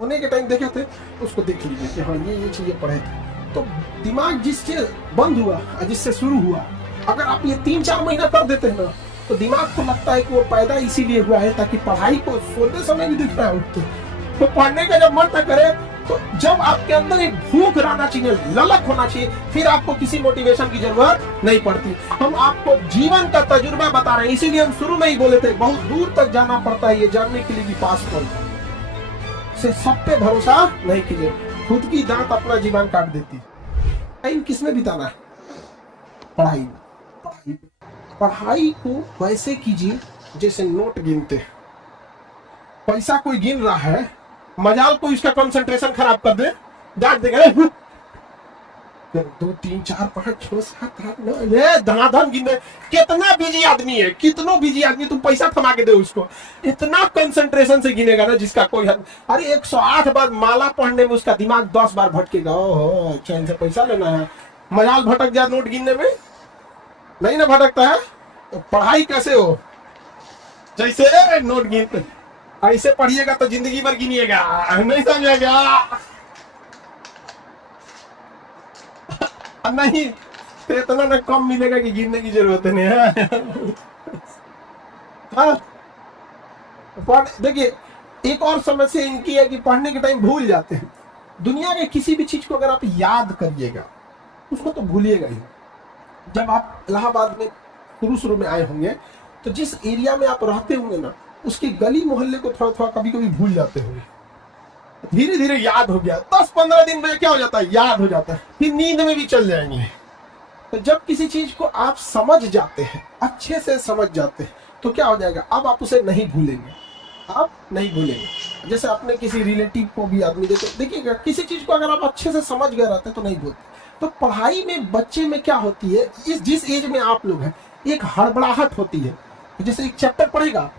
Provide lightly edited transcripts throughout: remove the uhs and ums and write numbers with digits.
होने के टाइम देखे थे उसको देख लीजिए कि हाँ ये चीजें पढ़े थे। तो दिमाग जिससे बंद हुआ और जिससे शुरू हुआ, अगर आप ये 3-4 महीना कर देते हैं ना तो दिमाग को लगता है कि वो पैदा इसीलिए हुआ है ताकि पढ़ाई को सोते समय भी दिख रहा है उठते, तो पढ़ने का जब मन न करे तो जब आपके अंदर एक भूख रहना चाहिए, ललक होना चाहिए, फिर आपको किसी मोटिवेशन की जरूरत नहीं पड़ती। हम आपको जीवन का तजुर्बा बता रहे हैं, इसीलिए हम शुरू में ही बोले थे बहुत दूर तक जाना पड़ता है ये जानने के लिए कि पास कौन से सब पे भरोसा नहीं कीजिए, खुद की दांत अपना जीवन काट देती है। टाइम किसमें बिताना है? पढ़ाई में। पढ़ाई को वैसे कीजिए जैसे नोट गिनते हैं। पैसा कोई गिन रहा है, मजाल को इसका कंसंट्रेशन खराब कर दे, डांट देगा 2 3 4 5 6 7 8 9 ये धनाधन गिने। कितना बिजी आदमी है, कितनो बिजी आदमी, तुम पैसा थमा के दे उसको, इतना कंसंट्रेशन से गिनेगा ना जिसका कोई हद। अरे 108 बार माला पढ़ने में उसका दिमाग 10 बार भटकेगा। ओहो चैन से पैसा लेना है, मजाल भटक जाए नोट गिनने में, नहीं ना भटकता है। तो पढ़ाई कैसे हो? जैसे नोट गिनते, ऐसे पढ़िएगा तो जिंदगी भर गिनिएगा, नहीं समझेगा नहीं तो इतना ना कम मिलेगा कि गिनने की जरूरत नहीं है। हाँ देखिए एक और समस्या इनकी है कि पढ़ने के टाइम भूल जाते हैं। दुनिया के किसी भी चीज को अगर आप याद करिएगा उसको तो भूलिएगा ही। जब आप इलाहाबाद में शुरू में आए होंगे तो जिस एरिया में आप रहते होंगे ना उसके गली मोहल्ले को थोड़ा थोड़ा कभी कभी भूल जाते होंगे, धीरे धीरे याद हो गया, 10-15 दिन में क्या हो जाता है, याद हो जाता है, फिर नींद में भी चल जाएंगे। तो जब किसी चीज को आप समझ जाते हैं, अच्छे से समझ जाते हैं, तो क्या हो जाएगा, अब आप उसे नहीं भूलेंगे, आप नहीं भूलेंगे। जैसे अपने किसी रिलेटिव को भी आदमी देखिएगा, किसी चीज को अगर आप अच्छे से समझ गए रहते तो नहीं भूलते। तो पढ़ाई में बच्चे में क्या होती है, जिस एज में आप लोग हैं एक हड़बड़ाहट होती है। जैसे एक चैप्टर पढ़ेगा,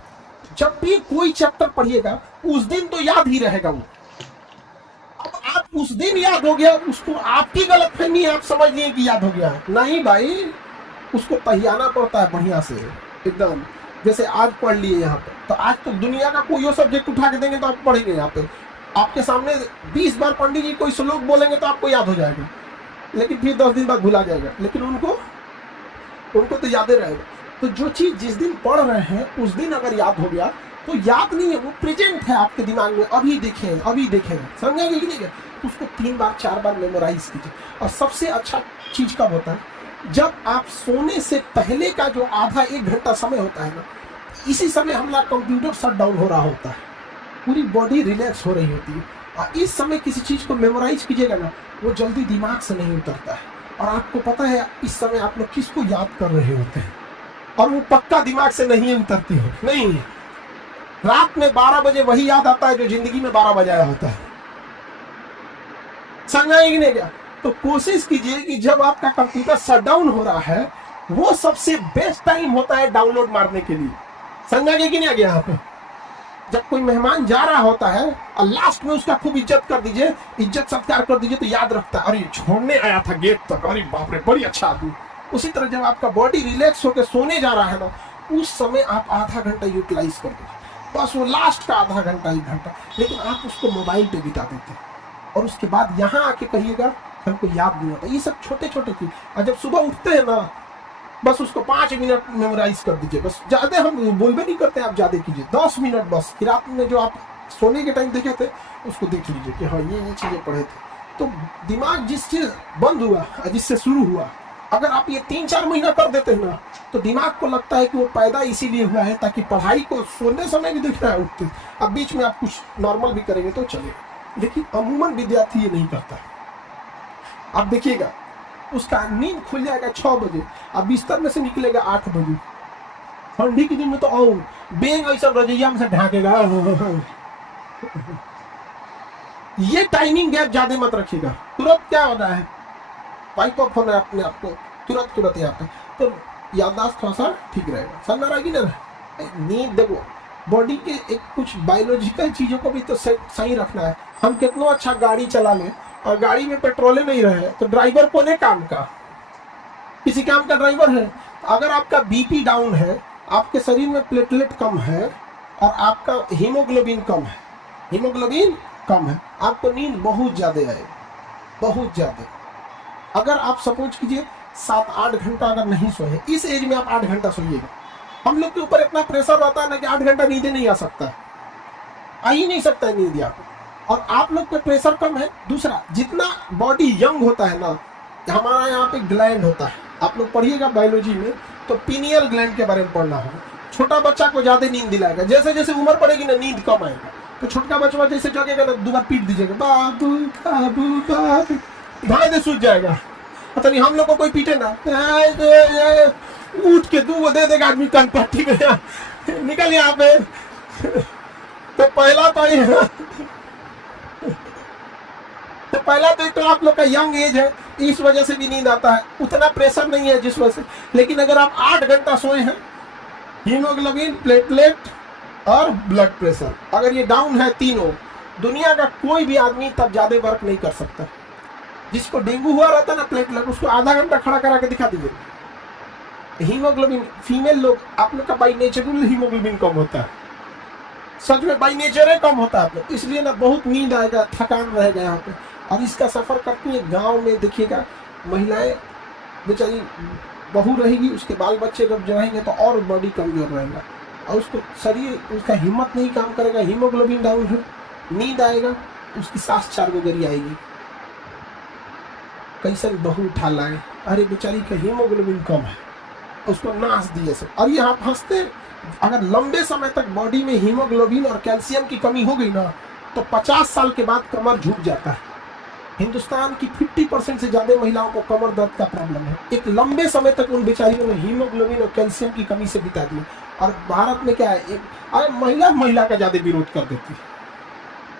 जब भी कोई चैप्टर पढ़िएगा उस दिन तो याद ही रहेगा वो। अब आप उस दिन याद हो गया, उसको आपकी गलतफहमी है, आप समझ लिए कि याद हो गया है, नहीं भाई, उसको पहियाना पड़ता है बढ़िया से एकदम। जैसे आज पढ़ लिए यहाँ पे, तो आज तो दुनिया का कोई सब्जेक्ट उठा के देंगे तो आप पढ़ेंगे। यहाँ पे आपके सामने 20 बार पंडित जी कोई श्लोक बोलेंगे तो आपको याद हो जाएगा, लेकिन फिर 10 दिन बाद भुला जाएगा, लेकिन उनको तो याद ही रहेगा। तो जो चीज जिस दिन पढ़ रहे हैं उस दिन अगर याद हो गया तो याद नहीं है, वो प्रेजेंट है आपके दिमाग में, अभी देखें समझेंगे कि नहीं, तो उसको 3 बार 4 बार मेमोराइज कीजिए। और सबसे अच्छा चीज कब होता है, जब आप सोने से पहले का जो आधा 1 घंटा समय होता है ना, इसी समय हमारा कंप्यूटर शट डाउन हो रहा होता है, पूरी बॉडी रिलैक्स हो रही होती है, और इस समय किसी चीज को मेमोराइज कीजिएगा ना वो जल्दी दिमाग से नहीं उतरता है। और आपको पता है इस समय आप लोग किसको याद कर रहे होते हैं, और वो पक्का दिमाग से नहीं उतरती है। नहीं, रात में 12 बजे वही याद आता है जो जिंदगी में 12 बजाया होता है, समझाएगी नहीं क्या? तो कोशिश कीजिए कि जब आपका कंप्यूटर शट डाउन हो रहा है वो सबसे बेस्ट टाइम होता है डाउनलोड मारने के लिए, समझाएगी कि नहीं आगे? यहाँ पे जब कोई मेहमान जा रहा होता है और लास्ट में उसका खूब इज्जत कर दीजिए, इज्जत सत्कार कर दीजिए, तो याद रखता है, अरे छोड़ने आया था गेट तक, अरे बाप रे बड़ी अच्छा आदमी। उसी तरह जब आपका बॉडी रिलैक्स होकर सोने जा रहा है ना, उस समय आप आधा घंटा यूटिलाइज कर दीजिए, बस वो लास्ट का आधा घंटा 1 घंटा, लेकिन आप उसको मोबाइल पे बिता देते हैं और उसके बाद यहाँ आके कहिएगा हमको याद नहीं होता। ये सब छोटे छोटे चीज, और जब सुबह उठते हैं ना बस उसको 5 मिनट मेमोराइज कर दीजिए, बस ज्यादा हम बोलबे नहीं करते, आप ज्यादा कीजिए 10 मिनट बस। फिर रात में जो आप सोने के टाइम देखे थे उसको देख लीजिए कि हाँ ये चीजें पढ़े थे। तो दिमाग जिससे बंद हुआ, जिससे शुरू हुआ, अगर आप ये 3-4 महीना कर देते हैं ना तो दिमाग को लगता है कि वो पैदा इसीलिए हुआ है ताकि पढ़ाई को सोने समय भी दिख रहा है उठते, अब बीच में आप कुछ नॉर्मल भी करेंगे तो चलेगा, लेकिन अमूमन विद्यार्थी ये नहीं करता। आप देखिएगा उसका नींद खुल जाएगा 6 बजे, अब बिस्तर में से निकलेगा 8 बजे, ठंडी के दिन में तो और बेंग ऐसा रजैया में से ढाकेगा। ये टाइमिंग गैप ज्यादा मत रखिएगा, तुरंत क्या होना है, वाइप ऑफ होना है अपने आप को तुरंत यहाँ पे, तो याददाश्त थोड़ा सा ठीक रहेगा, समझ रहेगी ना। नींद देखो, बॉडी के एक कुछ बायोलॉजिकल चीजों को भी तो सही रखना है। हम कितना अच्छा गाड़ी चला लें और गाड़ी में पेट्रोल नहीं रहे तो ड्राइवर कौन है काम का, किसी काम का ड्राइवर है। अगर आपका बीपी डाउन है, आपके शरीर में प्लेटलेट कम है और आपका हीमोग्लोबिन कम है, हीमोग्लोबिन कम है, आपको नींद बहुत ज्यादा आएगी, बहुत ज्यादा। अगर आप सपोज कीजिए 7-8 घंटा अगर नहीं सोए, इस एज में आप 8 घंटा सोइएगा। हम लोग के ऊपर इतना प्रेशर रहता है ना कि 8 घंटा नींद नहीं आ सकता, आ ही नहीं सकता है नींद यहाँ पे। और आप लोग पे प्रेशर कम है। दूसरा, जितना बॉडी यंग होता है ना, हमारा यहाँ पे ग्लैंड होता है, आप लोग पढ़िएगा बायोलॉजी में तो पीनियल ग्लैंड के बारे में पढ़ना होगा। छोटा बच्चा को ज्यादा नींद दिलाएगा, जैसे जैसे उम्र पड़ेगी ना नींद कम आएगा। तो छोटा बच्चा जैसे जगेगा ना, 2 बार पीट दीजिएगा, बाबू बाबू बाबू, भाई दे सूझ जाएगा। पता नहीं हम लोग को कोई पीटे ना, उठ के 2 दे देगा आदमी कान पट्टी में, निकल यहाँ पे। तो पहला तो एक तो आप लोग का यंग एज है, इस वजह से भी नींद आता है, उतना प्रेशर नहीं है जिस वजह से। लेकिन अगर आप 8 घंटा सोए हैं, हीमोग्लोबिन, प्लेटलेट और ब्लड प्रेशर अगर ये डाउन है तीनों, दुनिया का कोई भी आदमी तब ज्यादा वर्क नहीं कर सकता। जिसको डेंगू हुआ रहता है ना प्लेटलेट, उसको आधा घंटा खड़ा करा के दिखा दीजिए। हीमोग्लोबिन, फीमेल लोग, आप लोग का बाई नेचुरल हीमोग्लोबिन कम होता है, सच में बाई नेचर है कम होता है आप लोग, इसलिए ना बहुत नींद आएगा, थकान रहेगा यहाँ पे। और इसका सफर करती है गांव में, देखिएगा महिलाएं बेचारी बहू रहेगी, उसके बाल बच्चे जब रहेंगे तो और बॉडी कमजोर रहेगा, और उसको शरीर, उसका हिम्मत नहीं काम करेगा, हीमोग्लोबिन डाउन है, नींद आएगा, उसकी सांस 4 गोगरी आएगी। कैसे बहू उठा लाए, अरे बेचारी का हीमोग्लोबिन कम है, उसको नाश दिए सब। और ये आप हंसते, अगर लंबे समय तक बॉडी में हीमोग्लोबिन और कैल्शियम की कमी हो गई ना, तो 50 साल के बाद कमर झुक जाता है। हिंदुस्तान की 50% से ज्यादा महिलाओं को कमर दर्द का प्रॉब्लम है। एक लंबे समय तक उन बेचारियों ने हीमोग्लोबिन और कैल्शियम की कमी से बिता दिया। और भारत में क्या है, अरे महिला का ज्यादा विरोध कर देती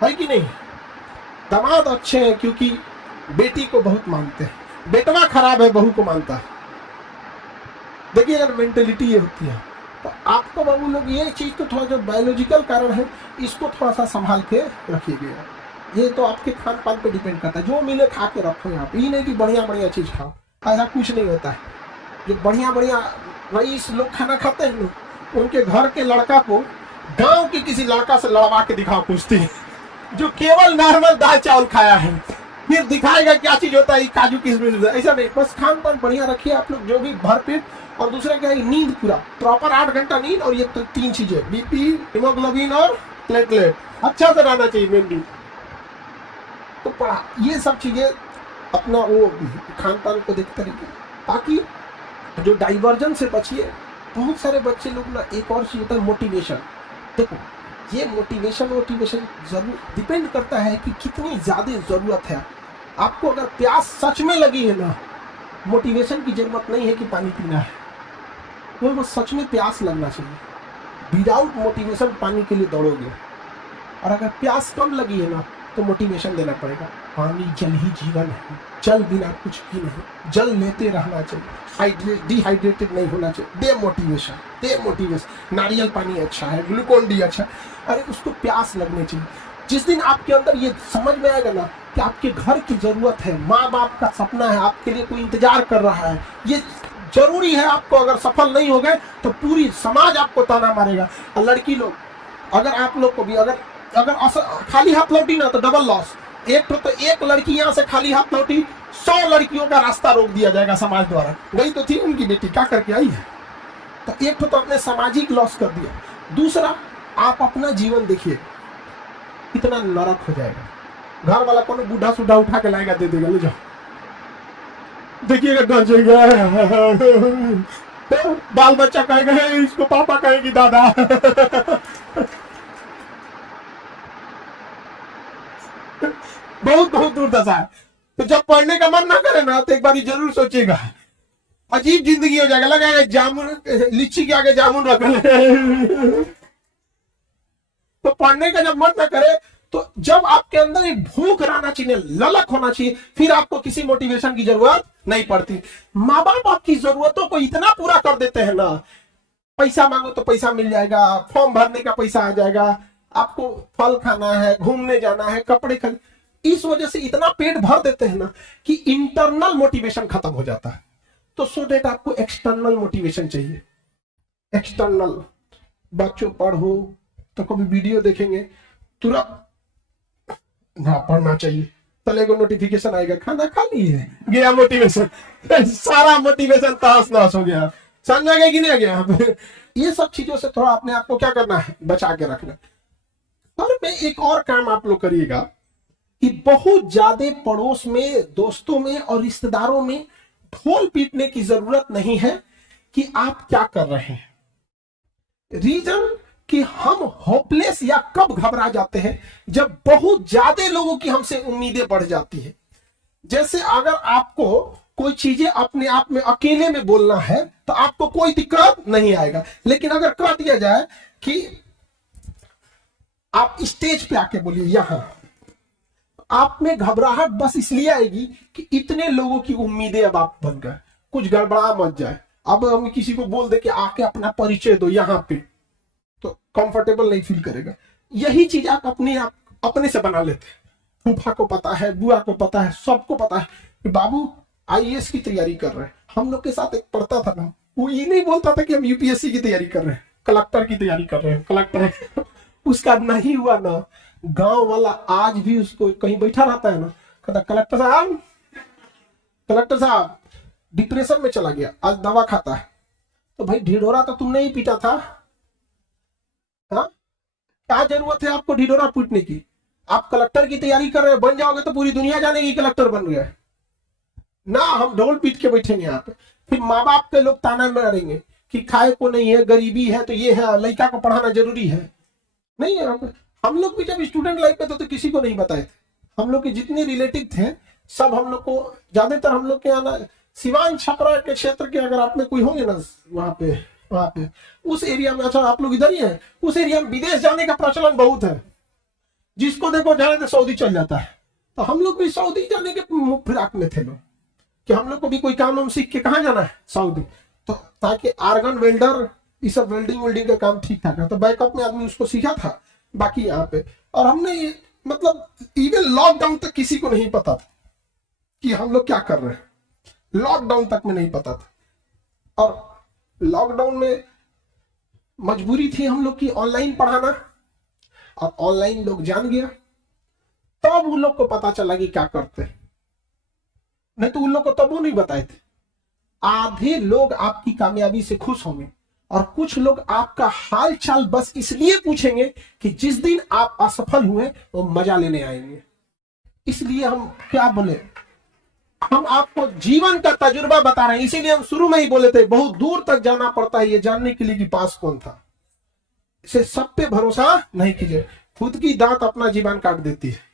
है कि नहीं। दामाद अच्छे हैं क्योंकि बेटी को बहुत मानते हैं, बेटवा खराब है बहू को मानता है। देखिए अगर मेंटेलिटी ये होती है तो आपको बाबू लोग, ये चीज तो थोड़ा जो बायोलॉजिकल कारण है, इसको थोड़ा सा संभाल के रखिएगा। ये तो आपके खान पान पे डिपेंड करता है, जो मिले खा के रखो यहाँ पे। ये नहीं कि बढ़िया बढ़िया चीज खाओ, ऐसा कुछ नहीं होता है। जो बढ़िया बढ़िया रईस लोग खाना खाते हैं लोग, उनके घर के लड़का को गांव के किसी लड़का से लड़वा के दिखाओ कुश्ती, जो केवल नॉर्मल दाल चावल खाया है, फिर दिखाएगा क्या चीज होता है काजू किशमिश। ऐसा नहीं, बस खान पान बढ़िया रखिए आप लोग, जो भी भरपेट। और दूसरा क्या है, नींद पूरा प्रॉपर 8 घंटा नींद, और ये तो 3 चीजें, बीपी, हीमोग्लोबिन और प्लेटलेट अच्छा से रहना चाहिए मेनली। तो पढ़ा ये सब चीजें अपना वो खान पान को देखते रहिए, ताकि जो डाइवर्जन से बचिए। बहुत सारे बच्चे लोग ना, एक और चीज होता है मोटिवेशन। देखो ये मोटिवेशन जरूर डिपेंड करता है कि कितनी ज्यादा जरूरत है आपको। अगर प्यास सच में लगी है ना, मोटिवेशन की जरूरत नहीं है कि पानी पीना है, तो बस सच में प्यास लगना चाहिए। विदाउट मोटिवेशन पानी के लिए दौड़ोगे। और अगर प्यास कम लगी है ना, तो मोटिवेशन देना पड़ेगा। पानी जल ही जीवन है, जल बिना कुछ भी नहीं, जल लेते रहना चाहिए, डिहाइड्रेटेड नहीं होना चाहिए। दे मोटिवेशन। नारियल पानी अच्छा है, ग्लूकोन डी अच्छा है, अरे उसको प्यास लगनी चाहिए। जिस दिन आपके अंदर ये समझ में आएगा ना कि आपके घर की जरूरत है, माँ बाप का सपना है, आपके लिए कोई इंतजार कर रहा है, ये जरूरी है आपको। अगर सफल नहीं हो गए तो पूरी समाज आपको ताना मारेगा। और लड़की लोग, अगर आप लोग को भी अगर खाली हाथ लौटी ना तो डबल लॉस। एक लड़की यहाँ से खाली हाथ लौटी, 100 लड़कियों का रास्ता रोक दिया जाएगा समाज द्वारा। गई तो थी उनकी बेटी, क्या करके आई है। तो एक तो आपने सामाजिक लॉस कर दिया। दूसरा, आप अपना जीवन देखिए कितना नरक हो जाएगा। घर वाला कौन बूढ़ा सुढ़ा उठा के लाएगा, दे देगा, ले जाओ, देखिएगा डर तो बाल बच्चा कहेगा इसको पापा कहेगी दादा। बहुत दूर दशा है। तो जब पढ़ने का मन ना करे ना, तो एक बार जरूर सोचिएगा, अजीब जिंदगी हो जाएगा। लगेगा जामुन, लीची के आगे जामुन रख ले। तो पढ़ने का जब मन ना करे, तो जब आपके अंदर एक भूख रहना चाहिए, ललक होना चाहिए, फिर आपको किसी मोटिवेशन की जरूरत नहीं पड़ती। माँ बाप आपकी जरूरतों को इतना पूरा कर देते हैं ना, पैसा मांगो तो पैसा मिल जाएगा, फॉर्म भरने का पैसा आ जाएगा, आपको फल खाना है, घूमने जाना है, कपड़े खरीद, इस वजह से इतना पेट भर देते हैं ना कि इंटरनल मोटिवेशन खत्म हो जाता है। तो सो दैट आपको एक्सटर्नल मोटिवेशन चाहिए। एक्सटर्नल, बच्चों पढ़ो तो कभी वीडियो देखेंगे, तुरंत ना पढ़ना चाहिए, तले को नोटिफिकेशन आएगा खाना खा लिए, गया मोटिवेशन, सारा मोटिवेशन तहस नहस हो गया। समझ आ गया कि नहीं आ गया? ये सब चीजों से थोड़ा अपने आप को क्या करना है, बचा के रखना। और में एक और काम आप लोग करिएगा कि बहुत ज्यादा पड़ोस में, दोस्तों में और रिश्तेदारों में ढोल पीटने की जरूरत नहीं है कि आप क्या कर रहे हैं। रीजन कि हम होपलेस या कब घबरा जाते हैं, जब बहुत ज्यादा लोगों की हमसे उम्मीदें बढ़ जाती है। जैसे अगर आपको कोई चीजें अपने आप में अकेले में बोलना है तो आपको कोई दिक्कत नहीं आएगा, लेकिन अगर कह दिया जाए कि आप स्टेज पे आके बोलिए, यहां आप में घबराहट बस इसलिए आएगी कि इतने लोगों की उम्मीदें अब आप बन गए, कुछ गड़बड़ा मत जाए। अब हम किसी को बोल दे कि आके अपना परिचय दो यहां पे, तो कंफर्टेबल नहीं फील करेगा। यही चीज आप अपने से बना लेते हैं। फूफा को पता है, बुआ को पता है, सबको पता है कि बाबू आईएएस की तैयारी कर रहे हैं। हम लोग के साथ एक पढ़ता था ना, वो ये नहीं बोलता था कि हम यूपीएससी की तैयारी कर रहे हैं, कलेक्टर की तैयारी कर रहे हैं, कलेक्टर उसका नहीं हुआ ना, गांव वाला आज भी उसको कहीं बैठा रहता है ना, कहता कलेक्टर साहब डिप्रेशन में चला गया, आज दवा खाता है। तो भाई ढिढोरा तो तुमने ही पीटा था, हाँ क्या जरूरत है आपको ढिढोरा पीटने की? आप कलेक्टर की तैयारी कर रहे हैं, बन जाओगे तो पूरी दुनिया जानेगी कलेक्टर बन गए ना। हम ढोल पीट के बैठेंगे यहाँ पे, फिर माँ बाप के लोग ताना मारेंगे कि खाए को नहीं है, गरीबी है, तो ये है, लड़का को पढ़ाना जरूरी है। नहीं है। हम लोग भी जब स्टूडेंट लाइफ में थे तो किसी को नहीं बताए थे। हम लोग के जितने रिलेटिव थे सब हम लोग को, ज्यादातर हम लोग के यहाँ ना सिवान छपरा के क्षेत्र के, अगर आप में कोई होंगे ना वहां पे उस एरिया में, अच्छा आप लोग इधर ही हैं, उस एरिया में विदेश जाने का प्रचलन बहुत है। जिसको देखो जाने तो सऊदी चल जाता है। तो हम लोग भी सऊदी जाने के फिराक में थे लोग, कि हम लोग को भी कोई काम हम सीख के कहाँ जाना है, सऊदी। तो ताकि आर्गन वेल्डर, ये सब वेल्डिंग का काम ठीक ठाक है, तो बैकअप में आदमी उसको सीखा था। बाकी यहाँ पे और हमने मतलब इवन लॉकडाउन तक किसी को नहीं पता था कि हम लोग क्या कर रहे हैं, लॉकडाउन तक में नहीं पता था। और लॉकडाउन में मजबूरी थी हम लोग की ऑनलाइन पढ़ाना, और ऑनलाइन लोग जान गया, तब उन लोग को पता चला कि क्या करते हैं, नहीं तो उन लोग को तब वो नहीं बताए थे। आधे लोग आपकी कामयाबी से खुश होंगे और कुछ लोग आपका हाल चाल बस इसलिए पूछेंगे कि जिस दिन आप असफल हुए वो मजा लेने आएंगे। इसलिए हम क्या बोले, हम आपको जीवन का तजुर्बा बता रहे हैं। इसीलिए हम शुरू में ही बोले थे बहुत दूर तक जाना पड़ता है ये जानने के लिए कि पास कौन था। इसे सब पे भरोसा नहीं कीजिए, खुद की दांत अपना जीवन काट देती है।